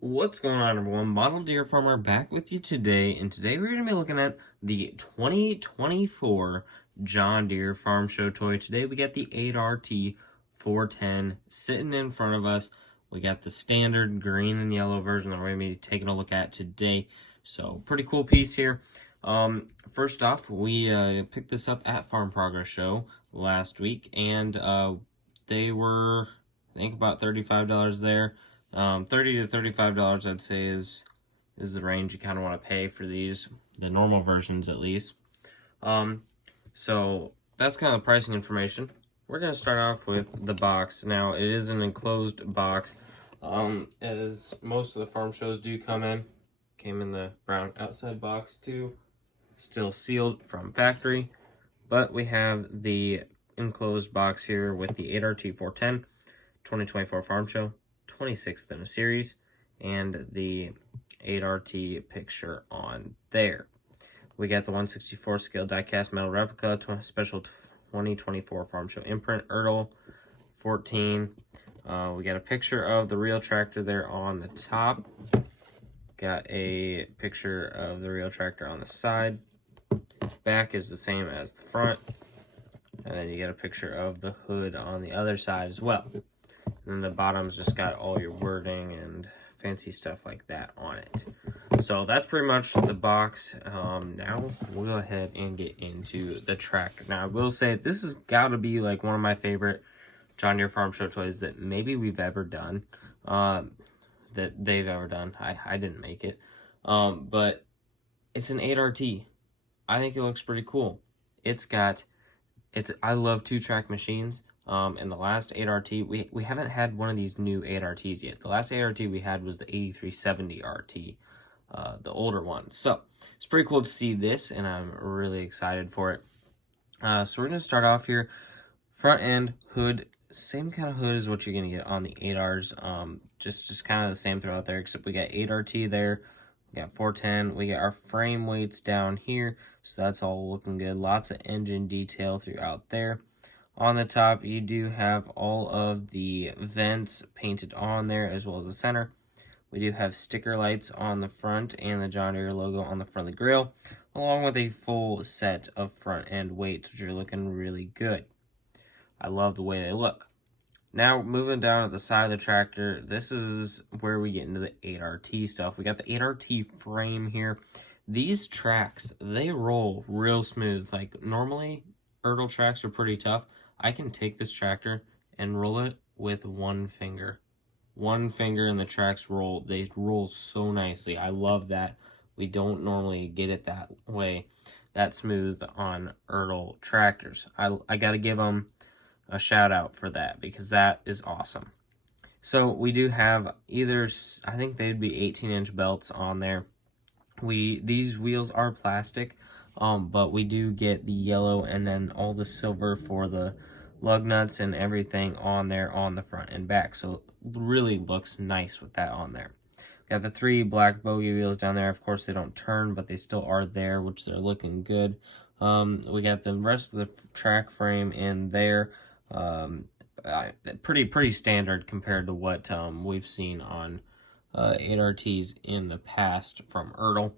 What's going on, everyone? Model Deer Farmer back with you today, and today we're going to be looking at the 2024 John Deere Farm Show toy. Today we got the 8RT 410 sitting in front of us. We got the standard green and yellow version that we're going to be taking a look at today. So, pretty cool piece here. First off, we picked this up at Farm Progress Show last week, and they were, I think, about $35 there. $30 to $35 I'd say is the range you kind of want to pay for these, the normal versions at least. So that's kind of the pricing information. We're going to start off with the box. Now, it is an enclosed box, as most of the farm shows do come in. Came in the brown outside box too, still sealed from factory. But we have the enclosed box here with the 8RT 410 2024 Farm Show, 26th in a series, and the 8RT picture on there. We got the 164 scale die-cast metal replica, special 2024 Farm Show imprint, Ertl 14. We got a picture of the real tractor there on the top. Got a picture of the real tractor on the side. Back is the same as the front. And then you get a picture of the hood on the other side as well. And the bottom's just got all your wording and fancy stuff like that on it. So that's pretty much the box. Now we'll go ahead and get into the tractor. Now I will say this has got to be like one of my favorite John Deere Farm Show toys that maybe we've ever done. That they've ever done. I didn't make it. But it's an 8RT. I think it looks pretty cool. I love two-track machines. And the last 8RT, we haven't had one of these new 8RTs yet. The last 8RT we had was the 8370 RT, the older one. So it's pretty cool to see this, and I'm really excited for it. So we're going to start off here. Front end hood, same kind of hood as what you're going to get on the 8Rs. Just kind of the same throughout there, except we got 8RT there. We got 410. We got our frame weights down here, so that's all looking good. Lots of engine detail throughout there. On the top, you do have all of the vents painted on there, as well as the center. We do have sticker lights on the front and the John Deere logo on the front of the grill, along with a full set of front end weights, which are looking really good. I love the way they look. Now, moving down at the side of the tractor, this is where we get into the 8RT stuff. We got the 8RT frame here. These tracks, they roll real smooth. Like, normally, Ertl tracks are pretty tough. I can take this tractor and roll it with one finger. One finger and the tracks roll. They roll so nicely. I love that. We don't normally get it that way, that smooth on Ertl tractors. I got to give them a shout out for that because that is awesome. So we do have either, I think they'd be 18-inch belts on there. These wheels are plastic. But we do get the yellow and then all the silver for the lug nuts and everything on there on the front and back. So it really looks nice with that on there. Got the 3 black bogey wheels down there. Of course, they don't turn, but they still are there, which they're looking good. We got the rest of the track frame in there. Pretty standard compared to what we've seen on 8RTs in the past from Ertl.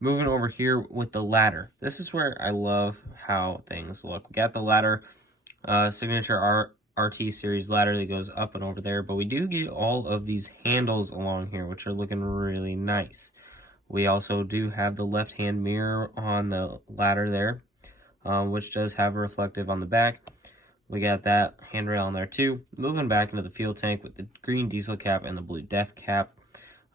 Moving over here with the ladder. This is where I love how things look. We got the ladder, signature RT series ladder that goes up and over there, but we do get all of these handles along here, which are looking really nice. We also do have the left-hand mirror on the ladder there, which does have a reflective on the back. We got that handrail on there too. Moving back into the fuel tank with the green diesel cap and the blue def cap.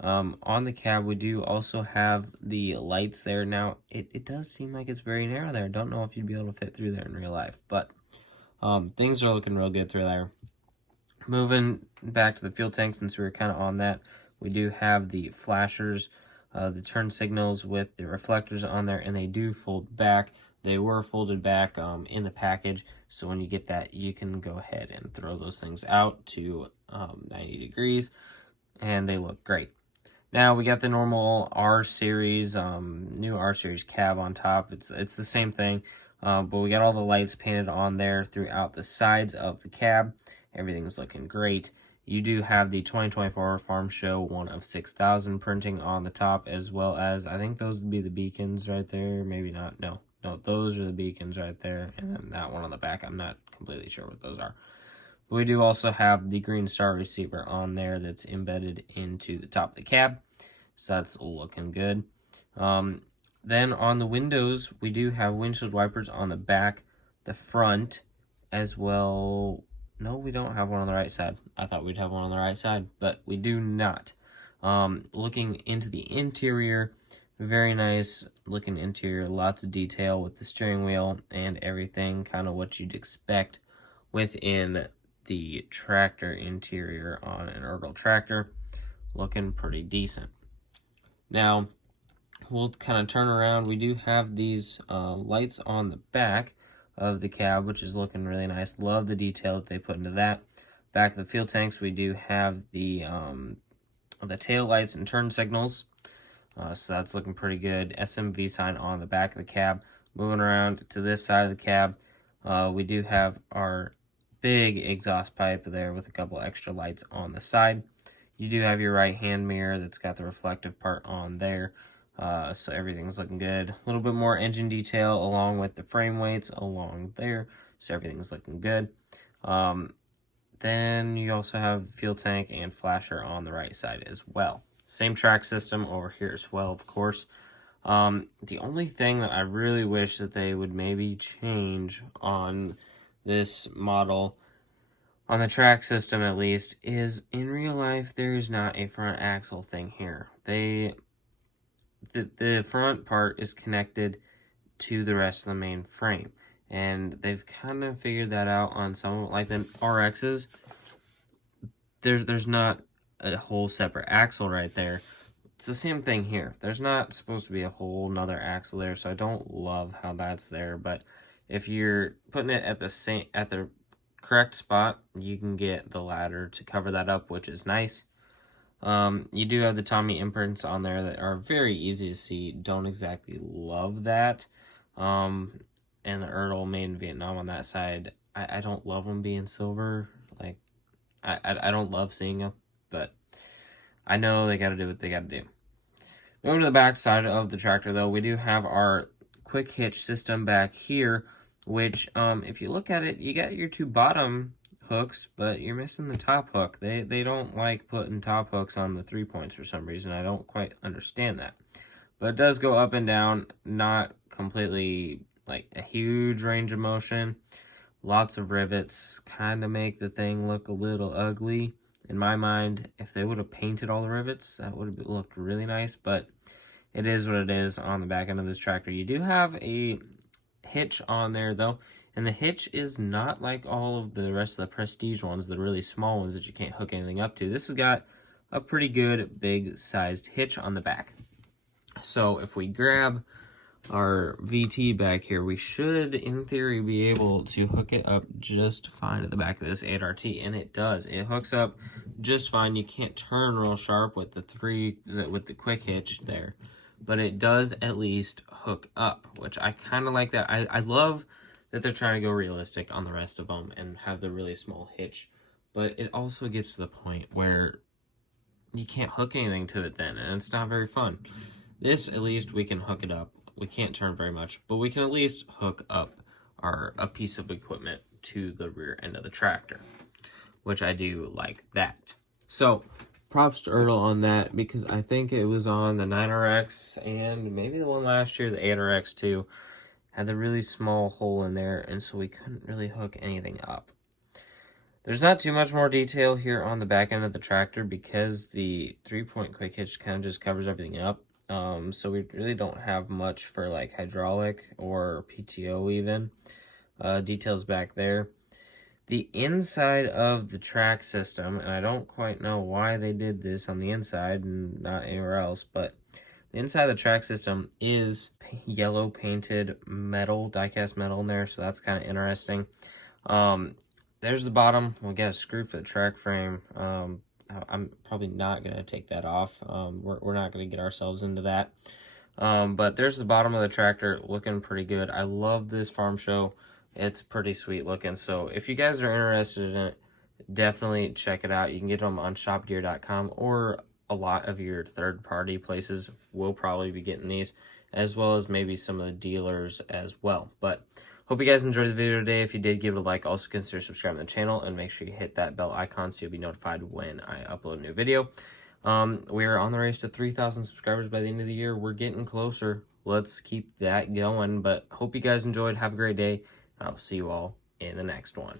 On the cab, we do also have the lights there. Now, it does seem like it's very narrow there. Don't know if you'd be able to fit through there in real life, but things are looking real good through there. Moving back to the fuel tank, since we were kind of on that, we do have the flashers, the turn signals with the reflectors on there, and they do fold back. They were folded back in the package, so when you get that, you can go ahead and throw those things out to 90 degrees, and they look great. Now we got the normal R series, new R series cab on top. It's the same thing, but we got all the lights painted on there throughout the sides of the cab. Everything's looking great. You do have the 2024 Farm Show 1 of 6,000 printing on the top, as well as, I think those would be the beacons right there. Maybe not. No, those are the beacons right there. And then that one on the back, I'm not completely sure what those are. But we do also have the Green Star receiver on there that's embedded into the top of the cab. So that's looking good. Then on the windows, we do have windshield wipers on the back, the front, as well. No, we don't have one on the right side. I thought we'd have one on the right side, but we do not. Looking into the interior, very nice looking interior, lots of detail with the steering wheel and everything, kind of what you'd expect within the tractor interior on an Ergo tractor. Looking pretty decent. Now, we'll kind of turn around. We do have these lights on the back of the cab, which is looking really nice. Love the detail that they put into that. Back of the fuel tanks, we do have the tail lights and turn signals. So that's looking pretty good. SMV sign on the back of the cab. Moving around to this side of the cab, we do have our big exhaust pipe there with a couple extra lights on the side. You do have your right hand mirror that's got the reflective part on there. So everything's looking good. A little bit more engine detail along with the frame weights along there. So everything's looking good. Then you also have fuel tank and flasher on the right side as well. Same track system over here as well, of course. The only thing that I really wish that they would maybe change on this model, on the track system at least, is in real life there is not a front axle thing here. The front part is connected to the rest of the main frame, and they've kind of figured that out on some, like the RXs. There's not a whole separate axle right there. It's the same thing here. There's not supposed to be a whole nother axle there, so I don't love how that's there. But if you're putting it at the correct spot, you can get the ladder to cover that up, which is nice. You do have the Tommy imprints on there that are very easy to see. Don't exactly love that. And the Ertl made in Vietnam on that side, I don't love them being silver. Like, I don't love seeing them, but I know they got to do what they got to do. Moving to the back side of the tractor, though, we do have our quick hitch system back here, which, if you look at it, you got your two bottom hooks, but you're missing the top hook. They don't like putting top hooks on the 3-points for some reason. I don't quite understand that. But it does go up and down, not completely like a huge range of motion. Lots of rivets, kind of make the thing look a little ugly. In my mind, if they would have painted all the rivets, that would have looked really nice, but it is what it is on the back end of this tractor. You do have a hitch on there, though, and the hitch is not like all of the rest of the Prestige ones, the really small ones that you can't hook anything up to. This has got a pretty good big-sized hitch on the back. So if we grab our VT back here, we should, in theory, be able to hook it up just fine at the back of this 8RT, and it does. It hooks up just fine. You can't turn real sharp with the quick hitch there, but it does at least hook up, which I kind of like that. I love that they're trying to go realistic on the rest of them and have the really small hitch, but it also gets to the point where you can't hook anything to it then, and it's not very fun. This, at least, we can hook it up. We can't turn very much, but we can at least hook up a piece of equipment to the rear end of the tractor, which I do like that. So, props to Ertl on that, because I think it was on the 9RX and maybe the one last year, the 8RX too, had the really small hole in there, and so we couldn't really hook anything up. There's not too much more detail here on the back end of the tractor because the 3-point quick hitch kind of just covers everything up. So we really don't have much for like hydraulic or PTO even. Details back there. The inside of the track system, and I don't quite know why they did this on the inside and not anywhere else, but the inside of the track system is yellow painted metal, die-cast metal in there, so that's kind of interesting. There's the bottom. We'll get a screw for the track frame. I'm probably not going to take that off. We're not going to get ourselves into that. But there's the bottom of the tractor looking pretty good. I love this farm show. It's pretty sweet looking. So if you guys are interested in it, definitely check it out. You can get them on shopdeere.com, or a lot of your third-party places will probably be getting these, as well as maybe some of the dealers as well. But hope you guys enjoyed the video today. If you did, give it a like. Also consider subscribing to the channel, and make sure you hit that bell icon so you'll be notified when I upload a new video. We're on the race to 3,000 subscribers by the end of the year. We're getting closer. Let's keep that going. But hope you guys enjoyed. Have a great day. I'll see you all in the next one.